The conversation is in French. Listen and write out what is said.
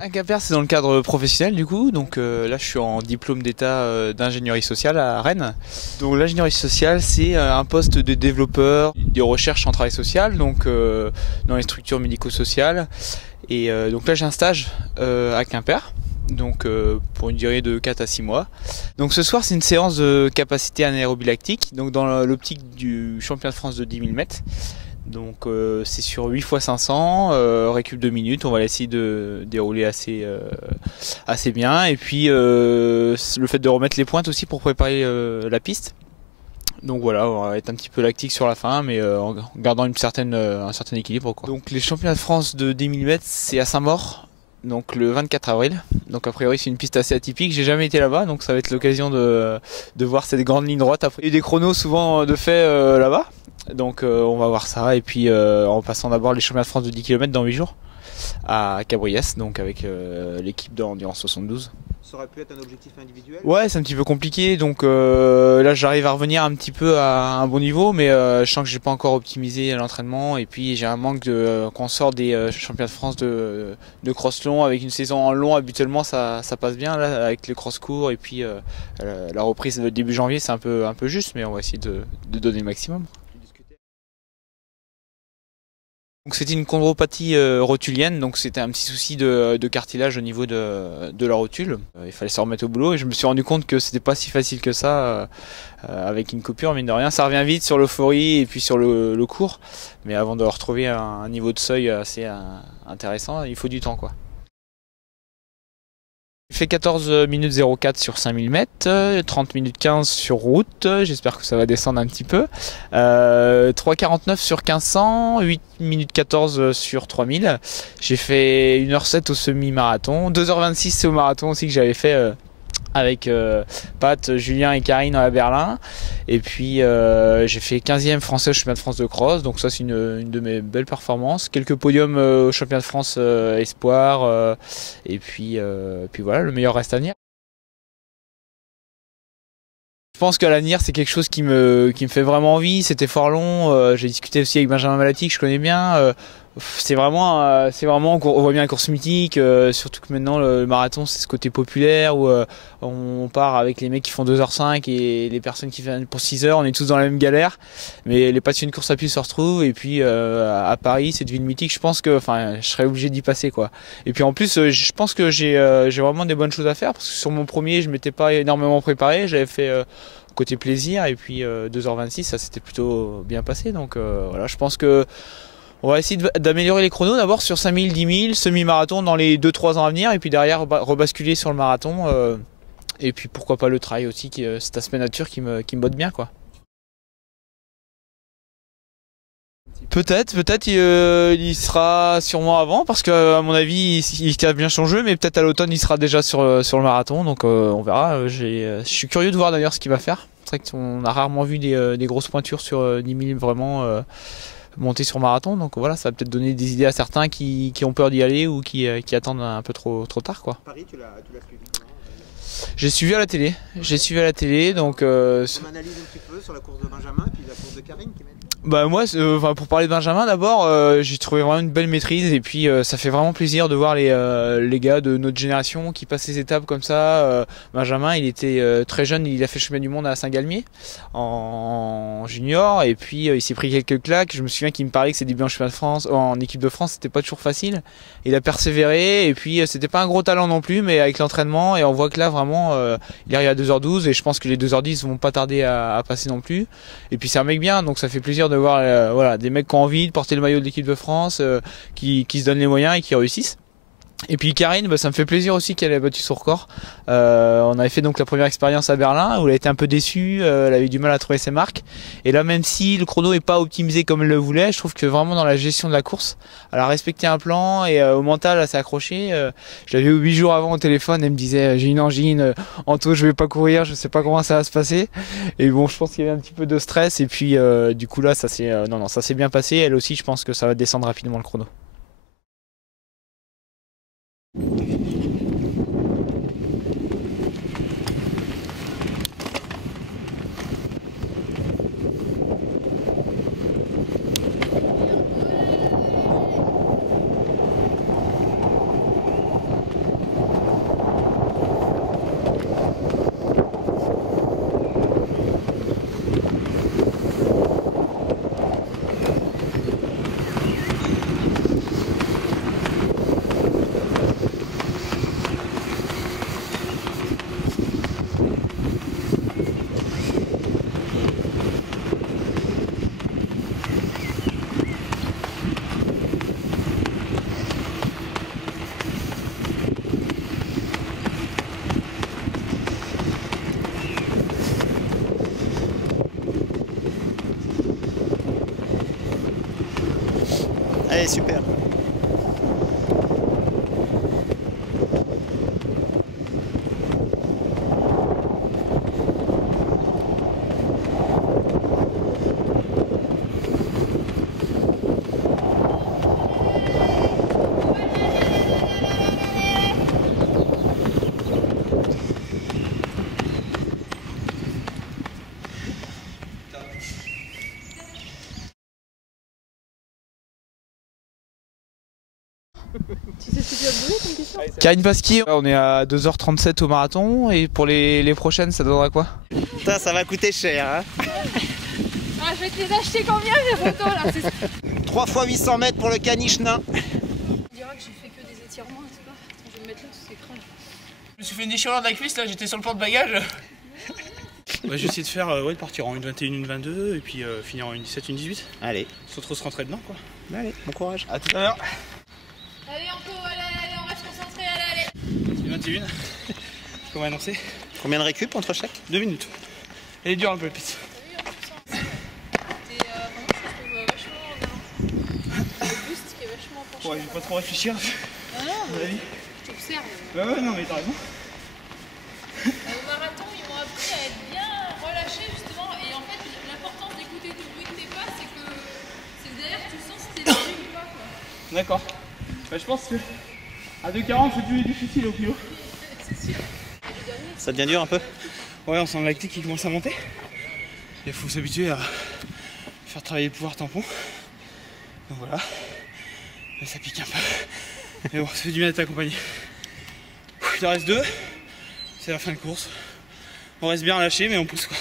À Quimper, c'est dans le cadre professionnel du coup. Donc là, je suis en diplôme d'état d'ingénierie sociale à Rennes. Donc l'ingénierie sociale, c'est un poste de développeur de recherche en travail social, donc dans les structures médico-sociales. Et donc là, j'ai un stage à Quimper. Donc pour une durée de 4 à 6 mois. Donc ce soir, c'est une séance de capacité anaérobie lactique, donc dans l'optique du championnat de France de 10 000 mètres. Donc c'est sur 8 x 500, récup 2 minutes, on va essayer de dérouler assez bien. Et puis le fait de remettre les pointes aussi pour préparer la piste. Donc voilà, on va être un petit peu lactique sur la fin, mais en gardant un certain équilibre, quoi. Donc les championnats de France de 10 000 mètres, c'est à Saint-Maur, donc le 24 avril. Donc a priori c'est une piste assez atypique, j'ai jamais été là-bas, donc ça va être l'occasion de voir cette grande ligne droite. Après, il y a eu des chronos souvent de fait là-bas. Donc on va voir ça, et puis en passant d'abord les championnats de France de 10 km dans 8 jours à Cabriès, donc avec l'équipe d'Endurance 72. Ça aurait pu être un objectif individuel? Ouais, c'est un petit peu compliqué, donc là j'arrive à revenir un petit peu à un bon niveau, mais je sens que j'ai pas encore optimisé l'entraînement, et puis j'ai un manque quand on sort des championnats de France de cross long, avec une saison en long habituellement ça passe bien, là avec le cross court, et puis la reprise début janvier c'est un peu juste, mais on va essayer de donner le maximum. Donc c'était une chondropathie rotulienne, donc c'était un petit souci de cartilage au niveau de la rotule. Il fallait se remettre au boulot, et je me suis rendu compte que c'était pas si facile que ça avec une coupure, mine de rien. Ça revient vite sur l'euphorie et puis sur le cours, mais avant de retrouver un niveau de seuil assez intéressant, il faut du temps, quoi. J'ai fait 14 minutes 04 sur 5000 mètres, 30 minutes 15 sur route, j'espère que ça va descendre un petit peu. 3,49 sur 1500, 8 minutes 14 sur 3000. J'ai fait 1h07 au semi-marathon, 2h26 c'est au marathon aussi que j'avais fait avec Pat, Julien et Karine à Berlin. Et puis j'ai fait 15e français au championnat de France de cross, donc ça c'est une de mes belles performances. Quelques podiums au championnat de France espoir, et puis voilà, le meilleur reste à venir. Je pense qu'à l'avenir c'est quelque chose qui me fait vraiment envie, c'était fort long, j'ai discuté aussi avec Benjamin Malati que je connais bien. C'est vraiment, on voit bien la course mythique, surtout que maintenant le marathon c'est ce côté populaire où on part avec les mecs qui font 2h05 et les personnes qui viennent pour 6h, on est tous dans la même galère, mais les passionnés de course à pied se retrouvent, et puis à Paris, cette ville mythique, je pense que je serais obligé d'y passer, quoi. Et puis en plus je pense que j'ai vraiment des bonnes choses à faire, parce que sur mon premier je m'étais pas énormément préparé, j'avais fait côté plaisir, et puis 2h26 ça s'était plutôt bien passé, donc voilà, je pense que on va essayer d'améliorer les chronos d'abord sur 5000, 10 000, semi-marathon dans les 2-3 ans à venir, et puis derrière rebasculer sur le marathon, et puis pourquoi pas le trail aussi, cet aspect nature qui me botte bien, quoi. Peut-être il sera sûrement avant, parce qu'à mon avis il a bien son jeu, mais peut-être à l'automne il sera déjà sur le marathon, donc on verra. Je suis curieux de voir d'ailleurs ce qu'il va faire. C'est vrai qu'on a rarement vu des grosses pointures sur 10 000 vraiment monter sur marathon, donc voilà, ça va peut-être donner des idées à certains qui ont peur d'y aller, ou qui attendent un peu trop tard, quoi. Paris, tu l'as suivi comment? J'ai suivi à la télé, donc On analyse un petit peu sur la course de Benjamin et puis la course de Karine qui mène. bah moi, pour parler de Benjamin d'abord, j'ai trouvé vraiment une belle maîtrise, et puis ça fait vraiment plaisir de voir les gars de notre génération qui passent les étapes comme ça. Benjamin, il était très jeune, il a fait le championnat du monde à Saint-Galmier en junior, et puis il s'est pris quelques claques. Je me souviens qu'il me parlait que ses débuts en championnat de France, en équipe de France, c'était pas toujours facile. Il a persévéré, et puis c'était pas un gros talent non plus, mais avec l'entraînement, et on voit que là vraiment il arrive à 2h12, et je pense que les 2h10 vont pas tarder à passer non plus. Et puis c'est un mec bien, donc ça fait plaisir de voir voilà, des mecs qui ont envie de porter le maillot de l'équipe de France, qui se donnent les moyens et qui réussissent. Et puis Karine, bah, ça me fait plaisir aussi qu'elle ait battu son record. On avait fait donc la première expérience à Berlin où elle a été un peu déçue, elle avait du mal à trouver ses marques. Et là, même si le chrono n'est pas optimisé comme elle le voulait, je trouve que vraiment dans la gestion de la course, elle a respecté un plan, et au mental, elle s'est accrochée. Je l'avais eu 8 jours avant au téléphone, elle me disait j'ai une angine, Anto, je vais pas courir, je sais pas comment ça va se passer. Et bon, je pense qu'il y avait un petit peu de stress, et puis du coup là, ça s'est bien passé. Elle aussi, je pense que ça va descendre rapidement le chrono. Allez, super. Tu sais ce que tu vas te donner comme question? Karine Pasquier, on est à 2h37 au marathon et pour les prochaines ça donnera quoi? Putain, ça va coûter cher, hein. Ah, je vais te les acheter combien les photos là? 3 fois 800 mètres pour le caniche nain. On dira que j'ai fait que des étirements et tout ça. Attends, je vais me mettre là, c'est crâne. Je me suis fait une déchirure de la cuisse là, j'étais sur le porte-bagages. Bah, je vais essayer de faire, de partir en 1,21, 1,22 et puis finir en 1,17, 1,18. Allez, Sans trop se rentrer dedans quoi. allez, bon courage. A tout à l'heure. Allez, allez, on reste concentré, allez. 21. Comme annoncé. Combien de récup entre chaque? 2 minutes. Elle est dure un peu la piste. T'es vraiment, je trouve vachement en avant. Le buste qui est vachement penché. Ouais, je vais pas trop réfléchir. Ah non, À mon avis. je t'observe. Ouais, non, mais t'as raison. Au marathon, ils m'ont appris à être bien relâché justement. Et en fait, l'importance d'écouter tout le bruit de tes pas, c'est que derrière, tu sens si t'es léger ou pas, quoi. D'accord. Bah, je pense que à 2,40 c'est plus difficile au kilo. C'est sûr. Ça devient dur un peu? Ouais, on sent le lactique qui commence à monter. Il faut s'habituer à faire travailler le pouvoir tampon. Donc voilà. Là, ça pique un peu. Mais bon, ça fait du bien d'être accompagné. Il en reste 2. C'est la fin de course. On reste bien lâché mais on pousse quoi.